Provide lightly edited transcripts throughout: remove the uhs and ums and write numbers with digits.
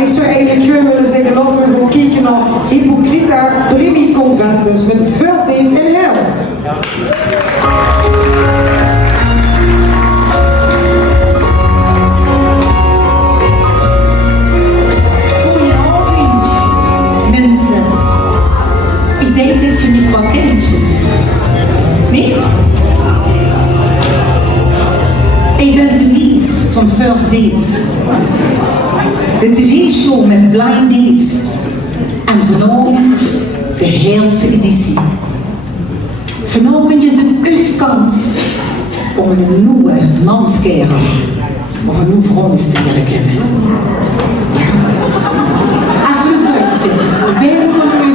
En ik zou eigenlijk gewoon willen zeggen, laten we gewoon kijken naar Hypocrita Primi Conventus met First Dates in Hell. Goedenavond, mensen. Ik denk dat je mich wel kent. Niet? Ik ben Denise van First Dates. De tv-show met blind dates. En vanavond de heelse editie. Vanavond is het uw kans om een nieuwe manskerel of een nieuwe vrouw te leren kennen. Even een vraagje. Wie van u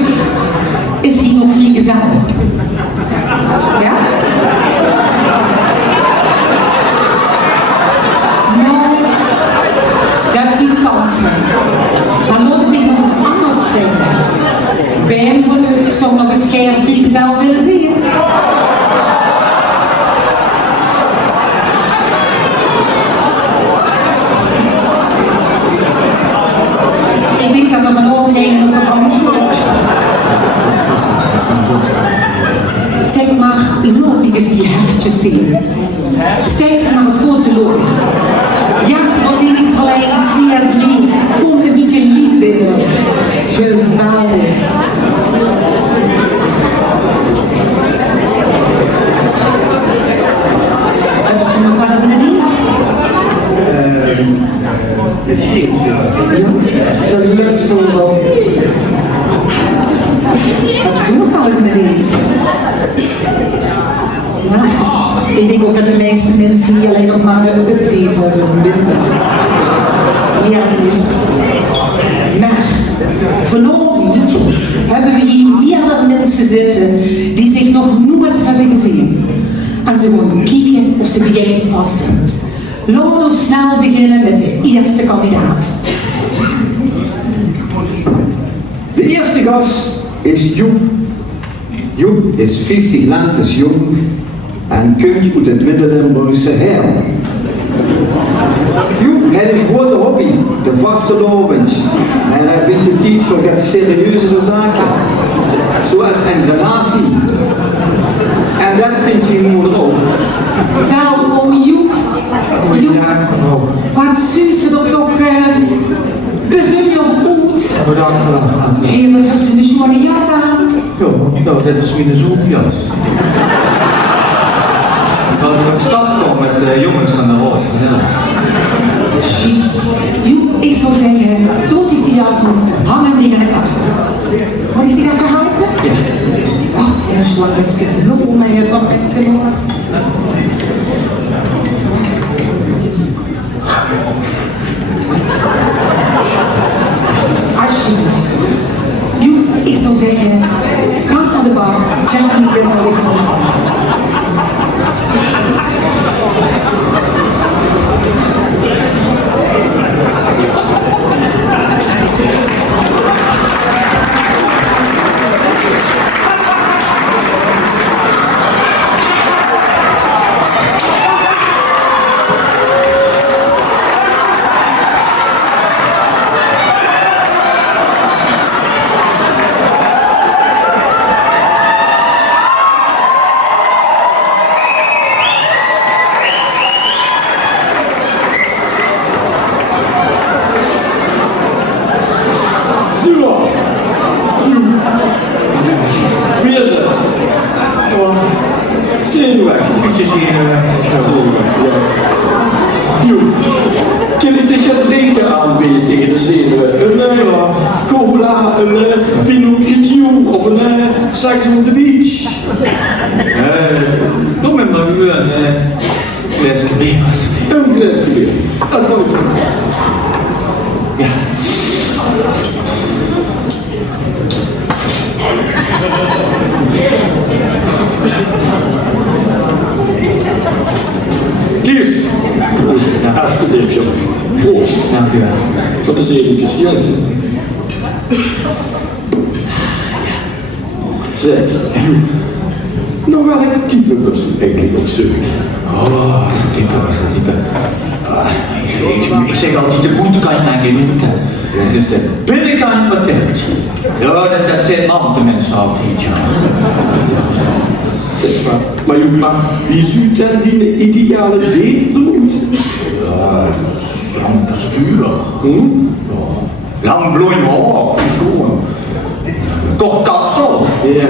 is hier nog vrijgezel? Ja? Nou, dat heb ik niet kansen. Dan moet ik mich nog eens anders zeggen. Wie van u zou nog eens geen vrijgezel willen zien? Ik denk dat er vanavond een op een anders wordt. Zeg maar, loop ik eens die hertjes zien. Steek ze maar eens goed te lopen. Ja, dat is niet alleen 2 en 3. Kom een beetje lief binnen. Geweldig. Heb je nog wel eens een date? Het heet. Ja, dat lukt voor wel. Heb je nog wel eens een date? Nou, ik denk ook dat de meeste mensen hier alleen nog maar een update hebben van Windows. Ja, niet. Maar vanavond hebben we hier meerdere mensen zitten die zich nog nooit hebben gezien. En ze gaan kijken of ze bij jij passen. Laten we snel beginnen met de eerste kandidaat. De eerste gast is Joep. Joep is 50 lentes jong en komt uit het Midden-Limburgse Heil. Joep heeft een grote hobby, de vastelovend. En hij vindt de tijd voor het serieuzere zaken, zoals een relatie. En dat vindt zijn moeder ook. Welkom Joep. Joep, wat zuur ze er toch bezin je goed. Bedankt voor dat. Hé, wat heeft ze nu zo'n jas aan? Ja, nou, dit is mijn zoekjas. Als ik op stap kom met jongens aan de rol. Ja. Shit. Joep, ik zou zeggen, doet hij die jas op, hang hem tegen de kast. Moet ik die even helpen? Ja. Oh, dat is wel eens genoeg, maar je hebt toch niet genoeg. Alsjeblieft. Joep, ik zou zeggen, ga naar de bar, ga niet eens naar licht ontvangen. Sex on the beach. Noem hem maar gewoon een glaasje bier. Een glaasje bier. Dat kan ik voor. Ja. Cheers. Ja, alsjeblieft, jongen. Proost. Dank u wel. Voor de 7 keer. Zeg, nog welk type bus u eigenlijk op zoek? Oh, type. Ik zeg altijd, de buitenkant en de route. Het is de binnenkant wat telt. Ja, dat zijn andere mensen altijd, ja. Zeg maar wie is u dan die ideale date bedoelt? Ja, lang bestuurlijk. Lang blond haar, zo. Kort kapsel. Ja.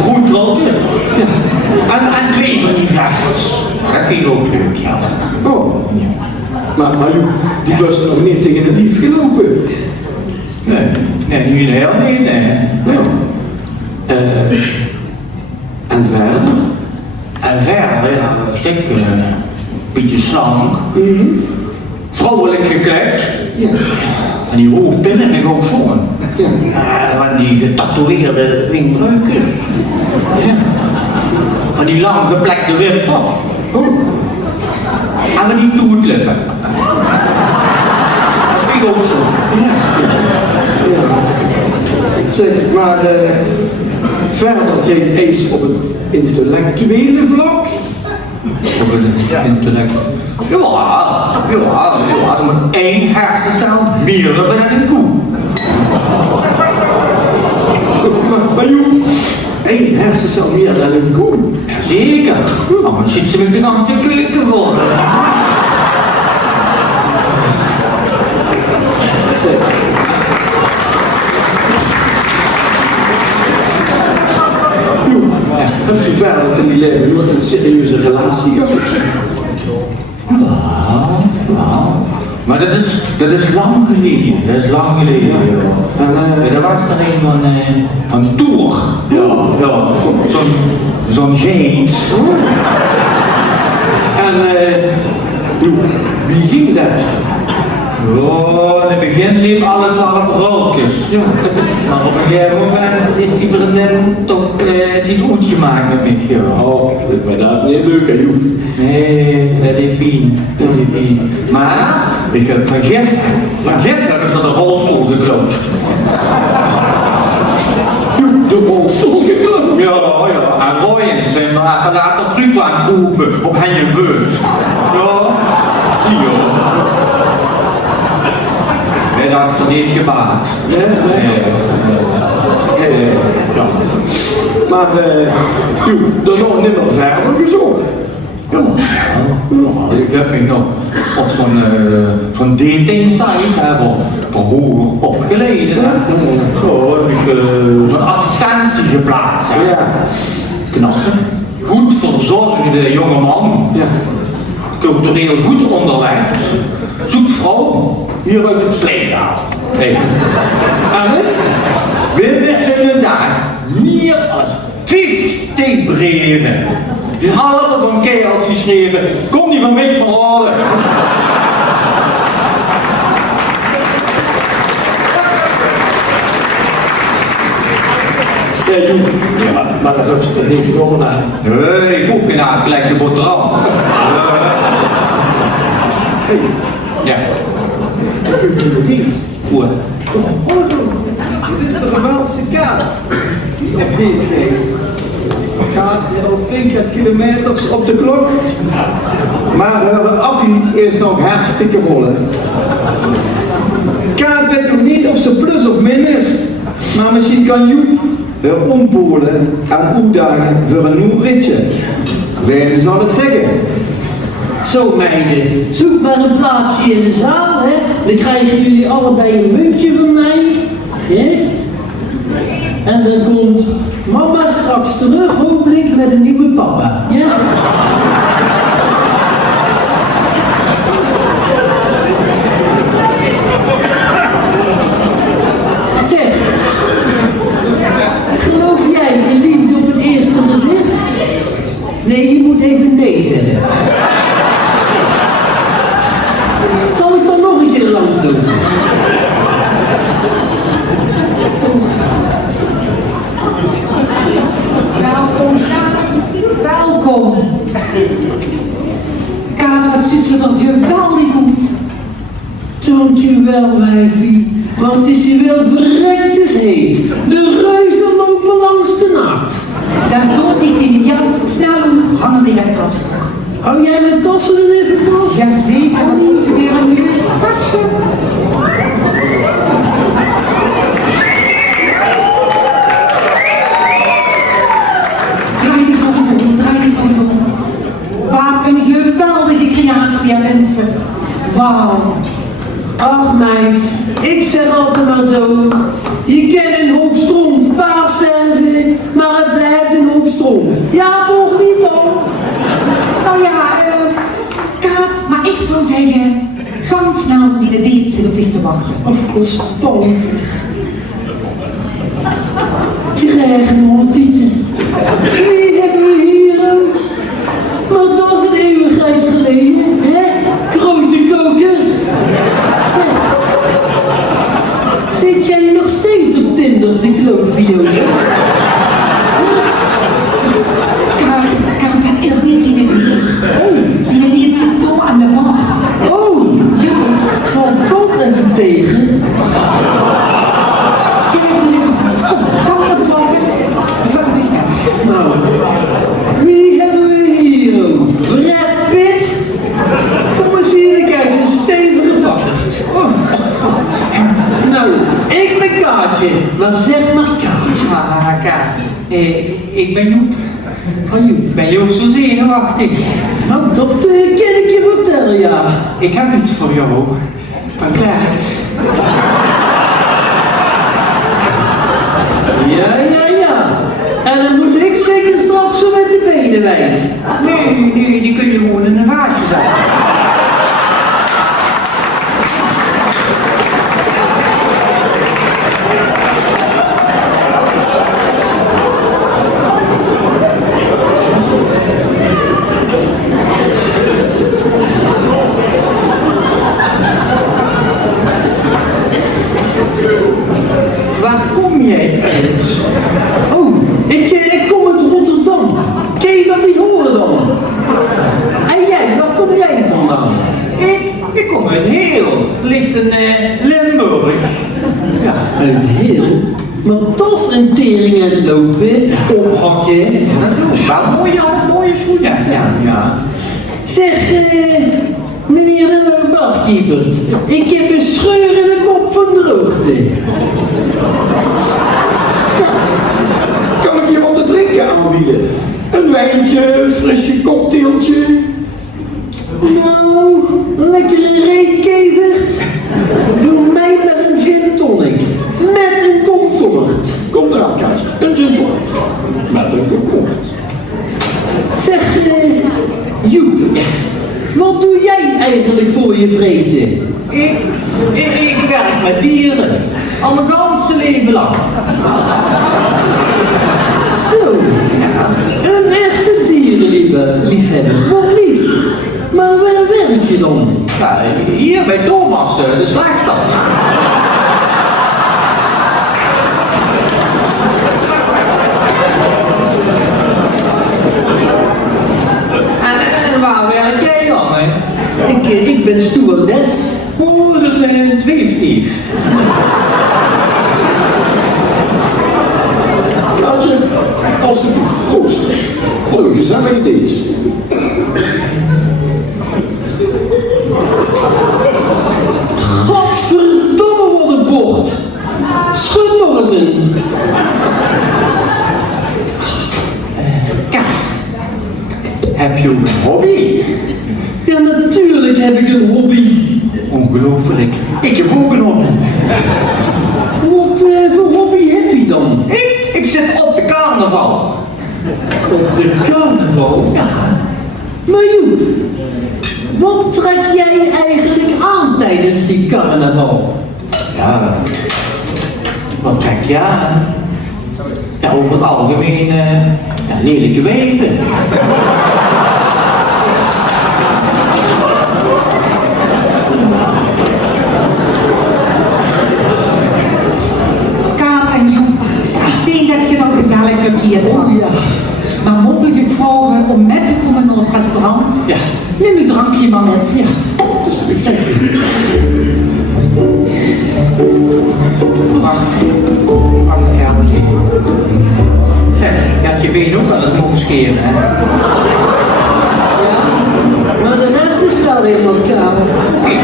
Groen klontjes. Ja. En twee van die flesjes. Dat vind ik ook leuk, ja. Oh. Maar die bus is nog niet tegen een dief gelopen. Nee, nu heel niet, nee. Ja. En verder? En verder, ja, zeker een beetje slank. Vrouwelijk gekleed. Ja. En die hoofdpinnen en ook zongen. Ja. Van die getatoeëerde windbreukers. Ja. Van die lang geplekte wimpers. Oh. En van die toetlippen. Die ook zo. Ja. Zeg, maar verder geen eis op het intellectuele vlak? Op het intellect. Ja, ze moet één hersencel meer hebben dan een koe. Maar Joep, één hersencel meer dan een koe? Jazeker, anders zit ze met de ganse keuken vol. Zeg. Joep, heb je verder in die leven nooit een serieuze relatie gehad? Ja. Maar dat is lang geleden. En dat was er een van Toer. Ja. Zo'n geit. En wie ging dat? Oh, in het begin liep alles wel op rookjes. Ja. Maar op een gegeven moment is die vriendin toch het goed gemaakt met mij. Ja. Oh, maar dat is niet leuk, hè, Joep? Nee, dat is pijn. Maar ik heb van gif heb ik van de rolstoel gekloot. Joep, de rolstoel gekloot? Ja. En Roy en zijn maar even later Bruik aan roepen op hen je beurt. Ja. Nee, dat heb ik er niet gemaakt. Nee. Ja. Maar, Joep, er nog niet meer verder gezocht. Ja, ik heb me nog op zo'n dating-site voor hoger opgeleiden. Oh, heb ik zo'n advertentie geplaatst. Ja. Knappen. Goed verzorgde jonge man. Ja. Cultureel goed onderlegd. Zoekt vrouw hier uit het Sleedaal. Nee. En binnen een dag meer dan 50 brieven. Halve van kerels geschreven. Kom die van mij maar halen. Ja, Joep. Ja, maar dat heeft ze niet gedaan, hè? Nee, ik hoef geen gelijk de boterham. Hé, Ja. dat kunt u niet. Hoe? Dit is de Rebelse kaart. Op die gaat al flinke kilometers op de klok. Maar de accu is nog hartstikke vol, hè. Kaart weet nog niet of ze plus of min is. Maar misschien kan Joep weer ompoelen en uitdagen voor een nieuw ritje. Wij zal het zeggen. Zo meiden, zoek maar een plaatsje in de zaal, hè. Dan krijgen jullie allebei een muntje van mij. Hè? En dan komt mama straks terug, hopelijk met een nieuwe papa. Ja? Zeg, geloof jij in liefde op het eerste gezicht? Nee, je moet even nee zeggen. Zal ik dan nog een keer langs doen? Welkom, Kaat. Welkom. Kaat, wat ziet ze er geweldig goed. Dankjewel, wijfie. want het is hier wel verrektes heet. De reuzen lopen langs de nacht. Daar doet dicht in de jas, snel uit, hangen tegen de kapstok. Hou jij mijn tassen dan even vast? Jazeker, wat heeft ze weer een nieuw tasje? Draai dich nog eens om, draai dich nog eens om. Wat een geweldige creatie, hè, mensen. Wauw. Ach meid, ik zeg altijd maar zo. Je kent een hoop stront paars verven, maar het blijft een hoop stront. Ja, toch niet dan? Nou ja, Kaat, maar ik zou zeggen, ga snel die de date zit op dich te wachten. Oh, wat spannend. Krijg nog tieten. Wie hebben we hier? Maar dat is een eeuwigheid geleden, hè? Grote kokert. Zeg, zit jij nog steeds op Tinder te klootviolen? Kaat, dat is niet die de date. Oh, die de date zit toch aan de bar. Oh, ja, valt dat even tegen. Geef me een kom, kom naar boven. Vlug het met. Nou, wie hebben we hier? Brad Pitt? Kom eens hier, ik krijg een stevige vacht. Oh. Nou, ik ben Kaatje, maar zeg maar Kaat. Ah, Kaat. Ik ben Joep. Van Joep. Ben je ook zo zenuwachtig? Nou, dat kan ik je vertellen, ja. Ik heb iets voor jou. Van Klaas. Ja. En dan moet ik zeker straks zo met de benen wijd. Nee, die kun je gewoon in een vaasje zetten. Waar kom jij uit? Oh, ik kom uit Rotterdam. Kun je dat niet horen dan? En jij, waar kom jij vandaan? Ik kom uit Heel. Ligt in Limburg. Ja, uit Heel. Maar dat is een tering en lopen, ophakken. Wel mooie schoenen. Ja. Zeg, meneer de barkeeper, ik heb een scheur in de kop van droogte. Kan ik je wat te drinken aanbieden? Een wijntje, een frisje cocktailtje? Nou, een lekkere reetkevert. Doe mij met een gin tonic. Met een komkommert. Komt eraan, Kaatje. Een gin tonic. Met een komkommert. Zeg, Joep, wat doe jij eigenlijk voor je vreten? Ik werk met dieren. Al mijn ganse leven lang. Zo, een echte dierenliefhebber. Wat lief. Maar waar werk je dan? Ja, hier bij Thomas, de slachter. En waar werk jij dan, hè? Ik ben stewardess. Moeder zweefdief. Kaatje, alsjeblieft, proost. Wat een gezellige date. Godverdomme, wat een bocht. Schud nog eens in. Kaat, heb je ook een hobby? Ja, natuurlijk heb ik een hobby. Ongelooflijk. Ik heb ook een hobby. Wat voor hobby heb je dan? Ik zit op de carnaval. Op de carnaval? Ja. Maar Joep, wat trek jij eigenlijk aan tijdens die carnaval? Ja, wat trek je aan? Ja, over het algemeen lelijke wijven. Kaat en Joep, ik zie dat je nog gezellig hebt hier. Oh ja. Maar mogen je vragen om met te komen naar ons restaurant? Ja. Neem je drankje maar met. Ja. Wacht, Kaatje. Zeg, je had je been ook wel eens mogen scheren, hè? Maar de rest is wel helemaal koud. Oké.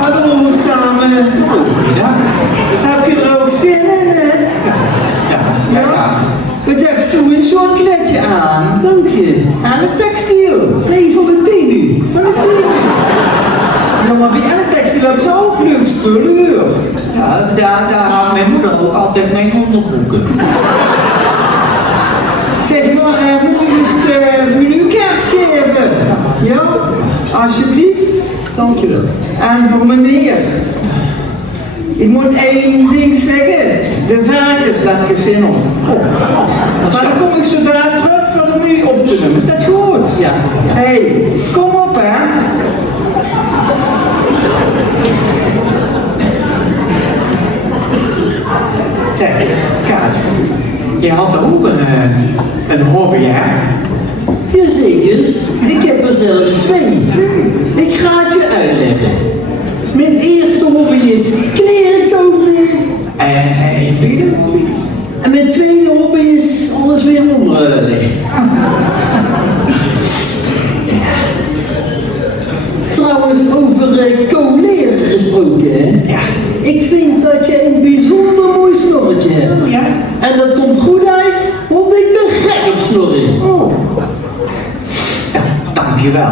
Hallo samen. Goedemiddag. Heb je er ook zin in, hè? Ja. Wat heb je toen een zo'n kletje aan? Dank je. Aan het textiel. Nee, van de tenu. Van het team. Ja, maar bij elk textiel hebben ze ook leuk spullen, hoor. Ja, daar had mijn moeder ook altijd mijn onderbroeken. Zeg maar, moet je het menukaart geven? Ja, alsjeblieft. Dank je wel. En voor meneer. Ik moet één ding zeggen. De varkens laat ik zin op. Maar dan kom ik zodra terug voor de menu op te nemen. Is dat goed? Ja. Hey, kom op, hè. Zeg, Kaat, je had ook een hobby, hè? Jazeker, ik heb er zelfs 2. Ik ga het je uitleggen. Mijn eerste hobby is kleren kopen. En tweede hobby? En mijn tweede hobby is alles weer omruilen. Trouwens, over coleren gesproken, hè? Ja. Ik vind dat je een bijzonder mooi snorretje hebt. Ja. En dat komt goed uit, want ik ben gek op snorren. Oh. Ja, dankjewel.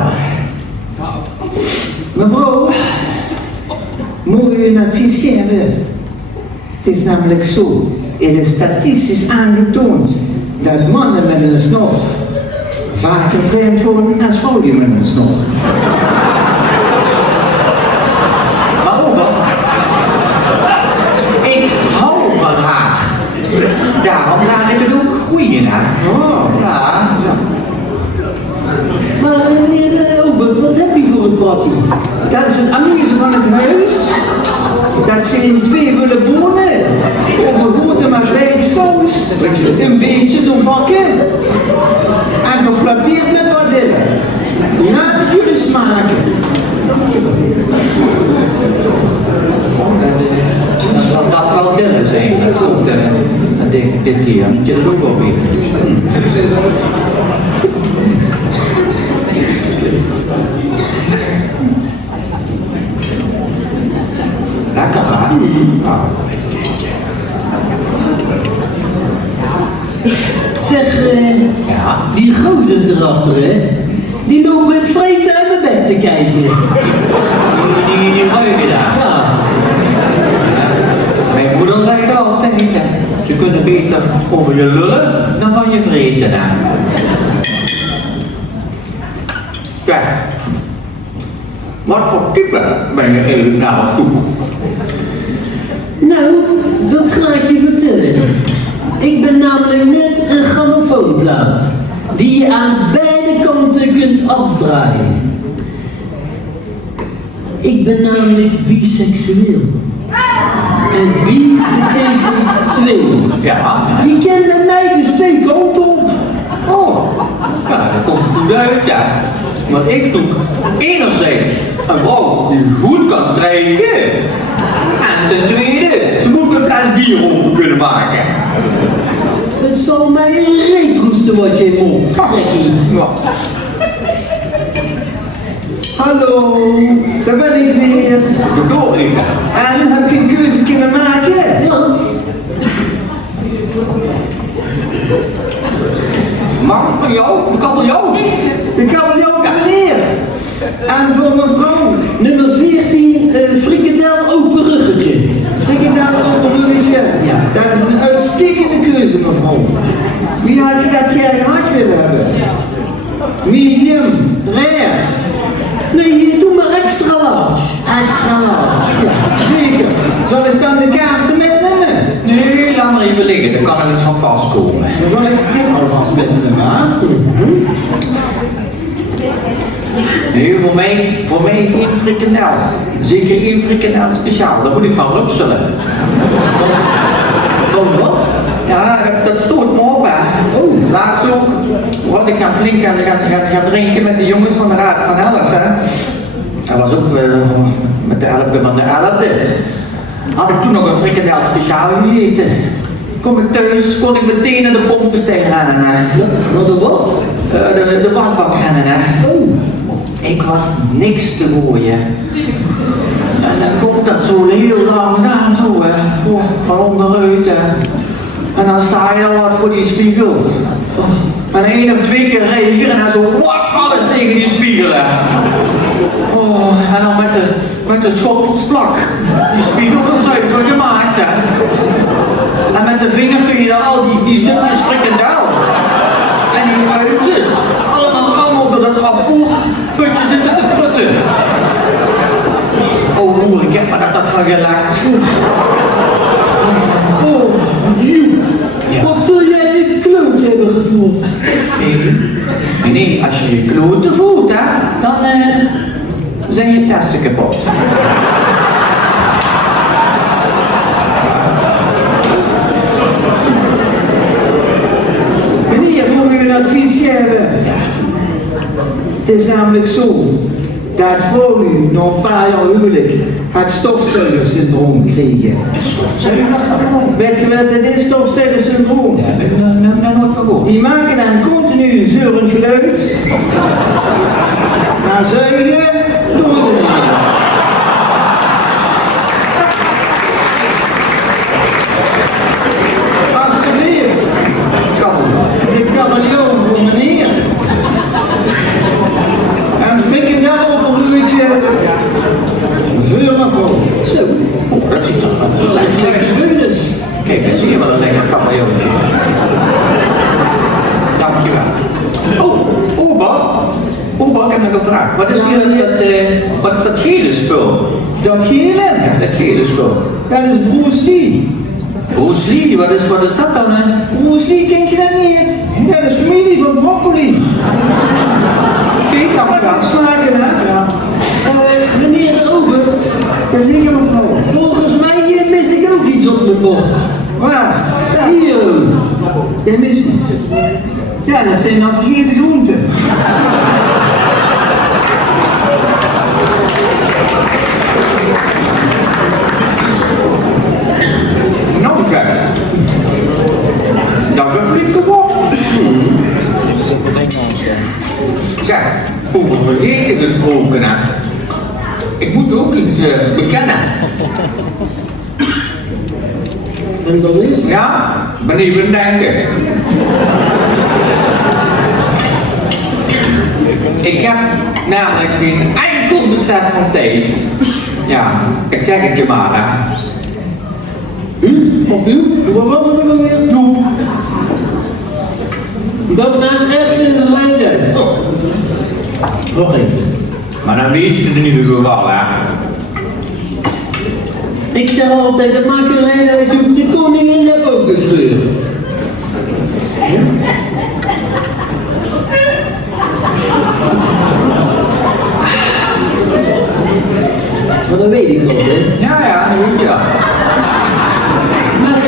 Mevrouw, moet u een advies geven? Het is namelijk zo, het is statistisch aangetoond dat mannen met een snor vaker vreemd gaan als vrouwen met een snor. Maar ook wel. Ik hou van haar. Daarom laat ik het ook groeien, hè? Oh. Ja. Maar meneer Obert, wat heb je voor een bakje? Dat is het amuse van het huis. Dat ze in 2 willen wonen. Overgoten maar saus. Een beetje doorbakken. En geflatteerd met waardillen. Laat het jullie smaken. Dat zal dat wel dillen zijn. Goed, dit hier, moet je dat ook wel weten. Lekker, hè? Ja. Zeg, die gozers erachter, hè? Die lopen met vreten uit mijn bed te kijken. Die ruiken daar. Ja, Mijn moeder zei het altijd, hè. Ze kunnen beter over je lullen dan van je vreten, hè. Kijk. Wat voor type ben je eigenlijk nou op zoek? nou, dat ga ik je vertellen. Ik ben namelijk net een grammofoonplaat die je aan beide kanten kunt afdraaien. Ik ben namelijk biseksueel. En bi betekent 2. Ja, Je kent met mij dus 2 kanten op. oh, ja, dat komt goed uit, ja. Maar ik zoek enerzijds een vrouw die goed kan strijken. En ten tweede, ze moet een fles bier open kunnen maken. Het zal mij een reet roesten wat je in mond, gekkie. Ja. Hallo, daar ben ik weer. Door niet, hè. En heb ik een keuze kunnen maken? Ja, Maar van jou, ik kan van jou. De kabeljauw van meneer. En voor mevrouw. nummer 14, frikandel open ruggetje. Frikandel op een ruggetje. Ja. Dat is een uitstekende keuze, mevrouw. Wie had je dat jij gehad willen hebben? Medium, rare, Nee, doe maar extra large. extra large. Ja. Zeker. Zal ik dan de kaarten metnemen? Nee, laat maar even liggen, dan kan er iets van pas komen. Dan zal ik dit alvast metnemen, hè? Nee, voor mij geen frikandel. Zeker geen frikandel speciaal, dat moet ik van rupselen. Van wat? Ja, dat stoort me op, hè. Oh. Laatst ook was ik gaan flink gaan drinken met de jongens van de Raad van 11, hè. Dat was ook met de 11e van de 11e. Had ik toen nog een frikandel speciaal gegeten. Kom ik thuis, kon ik meteen naar de pompenstein rennen, hè. Wat een wat? De wasbak rennen, hè. Oh. Ik was niks te gooien. En dan komt dat zo heel langzaam zo, hè. Van onderuit, hè. En dan sta je al wat voor die spiegel. En 1 of 2 keer regen en dan zo wap, alles tegen die spiegel, hè. Oh, en dan met de schotelsplak. Die spiegel was uit gemaakt, hè. En met de vinger kun je dan al die stukjes frikandel. En die uitjes. Allemaal door dat afvoerputje zitten te prutten. Oh moeder, ik heb me dat van gelakt. Oh, nieuw. Ja. Wat zul jij een kloot hebben gevoeld? Nee, als je je kloten voelt, hè, dan zijn je testen kapot. Meneer, mogen we een adviesje hebben? Ja. Het is namelijk zo dat voor u nog een paar jaar huwelijk het stofzuigersyndroom gekregen. Weet je wat het is, stofzuigersyndroom? Ja, dat heb ik nog nooit gehoord. Die maken dan continu zeurend geluid. Maar zuigen doen ze niet. Alsjeblieft. Ik kan er niet over voor meneer. Een frikandel op een ruwtje. Vuur mevrouw. Zo. Oh, dat ziet er wel Lekker scheunes. Kijk, dan zie je wel een lekker kampioentje. Dankjewel. Bob, ik heb nog een vraag. Wat is dat gele spul? Dat gele? Ja, dat gele spul. Dat is Bruce Lee. Bruce Lee, wat is dat dan, hè? Bruce Lee ken je dat niet? Ja, dat is familie van broccoli. Kijk, Wat dankjewel. smaken, hè? Ja. Meneer de Robert, Jazeker mevrouw. volgens mij mis ik ook iets op mijn bord. Waar? Hier. Jij mist iets. Ja, dat zijn dan vergeten groenten. Nou, zeg. Dat is een flinke worst. Zeg, over vergeten gesproken, hè. Ik moet ook iets bekennen. En dat is? Ja, ben even denken. Ik heb namelijk geen enkel besef van tijd. Ja, ik zeg het je maar, hè. U? Of u? Wat was het ook alweer? Noep. Dat maakt echt in de lijn. Oh, Wacht even. maar dan weet je het in ieder geval, hè. Ik zeg altijd, dat maakt een hele doet de koningin heb ook gescheurd. Ja? Maar dat weet ik toch, hè? Ja, dan weet je dat. Maar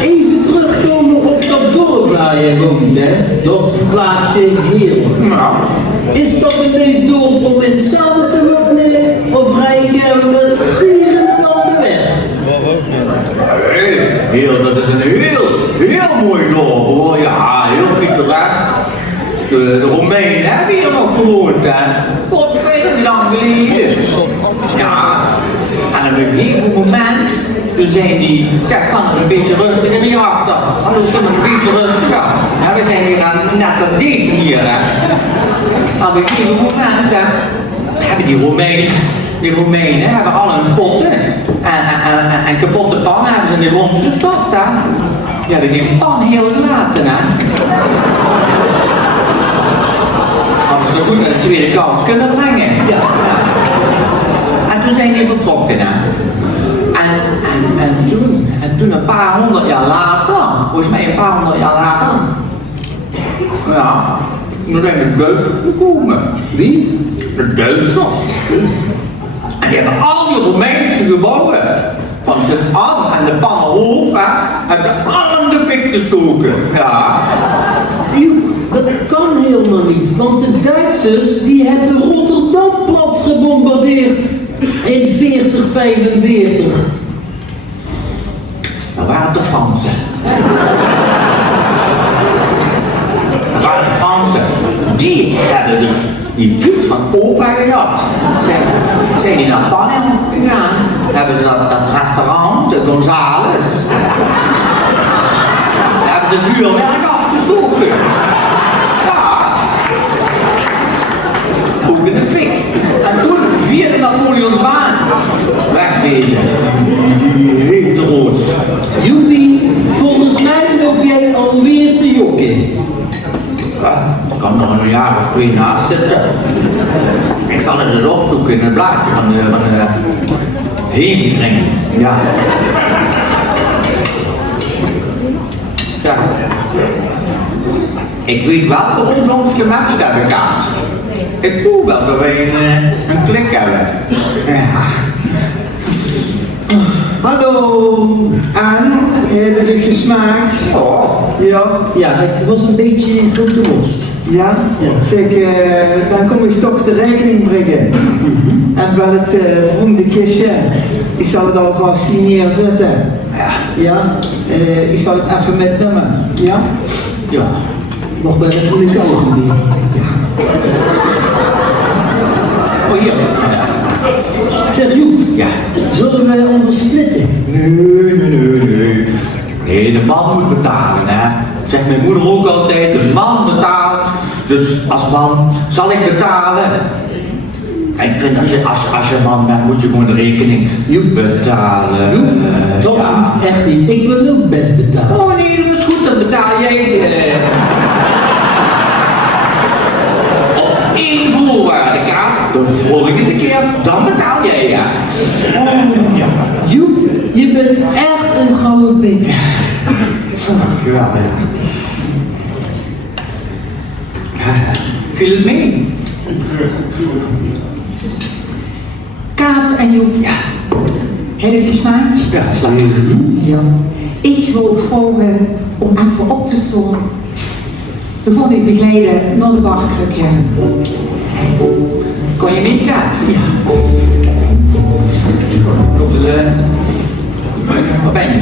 even terugkomen op dat dorp waar je woont, hè? Dat plaatsje Heel. Nou, Is dat een leuk dorp om in samen te wonen? Of rij ik er met gieren aan de weg? dat is een heel mooi dorp, hoor. Ja, heel pittoresk. De Romeinen hebben hier nog gewoond, hè. Wat weet je lang geleden. Ja, en op een gegeven moment, toen zei die, ja, kan er een beetje rustig in je achter. Hallo, kan er een beetje rustig aan. Ja, we zijn hier aan net dat daten hier, hè. Op een gegeven moment, hè, hebben die Romeinen hebben al hun potten en kapotte pannen hebben ze in de grond gestopt, hè. Die hebben geen pan heel gelaten, hè. Hadden ze goed naar de tweede kans kunnen brengen. Ja. En toen zijn die vertrokken, hè. En toen een paar honderd jaar later, volgens mij een paar honderd jaar later, ja, toen zijn de Duitsers gekomen. Wie? De Duitsers. En die hebben al die Romeinse gebouwen van Sint-Anne en de pannen hoog hebben ze allen de fik gestoken. Ja. Joep, dat kan helemaal niet, want de Duitsers die hebben Rotterdam plat gebombardeerd in 4045. Dat waren de Fransen. Dat waren de Fransen. Die hebben dus die fiets van opa gehad. Zijn die naar Panama gegaan, hebben ze dat restaurant, de Gonzales, daar hebben ze vuurwerk afgestoken. Ja. Ook in de fik. En toen vierde Napoleons baan. Wegwezen. Die hetero's. Joepie, volgens mij loop jij alweer te jokken. Ja, ik kan nog een jaar of 2 naast zitten. Ik zal het eens opzoeken in het blaadje van de heenkring. Ja. Ja. Ik weet welke ons gematcht hebben, Kaat. Ik voel wel dat wij een klik hebben. Ja. Hallo, Anne, heb je gesmaakt? Oh. Ja, Ja, het was een beetje grote worst. ja. Ja. Zeg, dan kom ik toch de rekening brengen. En wel het ronde kistje, ik zal het alvast hier neerzetten. Ja. Ja, ik zal het even metnemen. Ja? Ja. Nog wel even een ogenblik. Oh, hier. Zeg Joep, Ja. zullen wij ons splitten? Nee. Nee, de man moet betalen, hè. Dat zegt mijn moeder ook altijd, de man betaalt. Dus als man zal ik betalen. En ik vind als je man bent, moet je gewoon de rekening betalen. Joep, dat hoeft echt niet. Ik wil ook best betalen. Oh nee, dat is goed, dan betaal jij. Op 1 voorwaarde, Kaat. De volgende keer, dan betaal jij, ja. Ja. Joep, je bent echt een gouden pik. Ja. Viel het mee? Kaat en Joep, Ja. heeft het gesmaakt? Ja, slag. Ja. Ik wil vragen om even op te staan. We gaan u begeleiden naar de barkruk. Kon je mee, Kaat? Ja. Lopen ze... Waar ben je?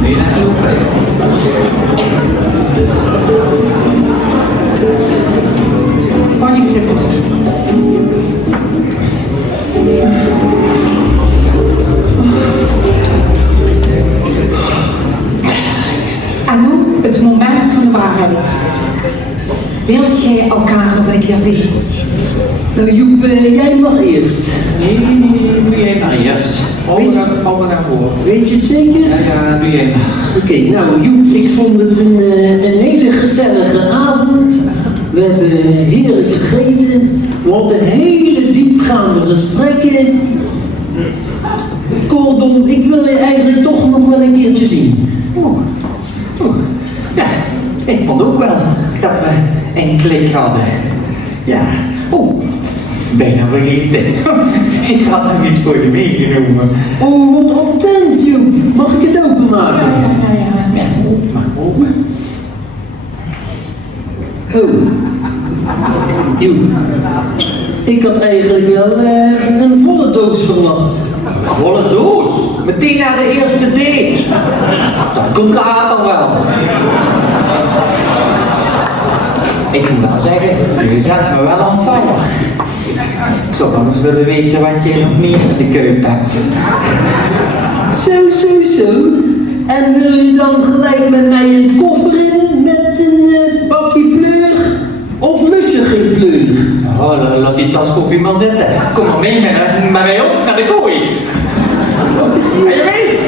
Ben je naar lopen? Waar je zitten? En nu het moment van de waarheid. Wilt jij elkaar nog een keer zien? Joep, jij mag eerst. Nee, doe jij maar eerst. Hou me daarvoor. Weet je het zeker? Ja, doe jij maar. Oké, nou Joep, ik vond het een hele gezellige avond. We hebben heerlijk gegeten. We hadden hele diepgaande gesprekken. Kortom, ik wil je eigenlijk toch nog wel een keertje zien. Oeh. Ja, ik vond ook wel dat we een klik hadden. Ja. Oeh, bijna vergeten. Ik had nog iets voor je meegenomen. Oh, wat attent, Joep. Mag ik het openmaken? Ja, maar open. Oh. Joep. Ik had eigenlijk wel een volle doos verwacht. Een volle doos. Meteen na de eerste date. Dat komt later wel. Ik moet wel zeggen, je zet me wel aan fire. Ik zou wel eens willen weten wat je nog meer in de keuken hebt. Zo. En wil je dan gelijk met mij een koffer in met een bakje pleur? Of lust je geen pleur? Oh, laat die tas koffie maar zitten. Kom maar mee met mij ons naar de kooi. Ben je mee?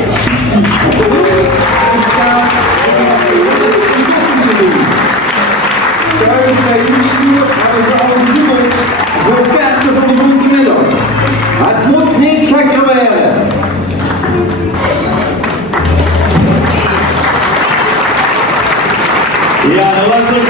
Thuis bij uw stuur hebben ze al gedoemeld voor kaarten van de groente middag. Het moet niet gekker werden. Ja, dat was het.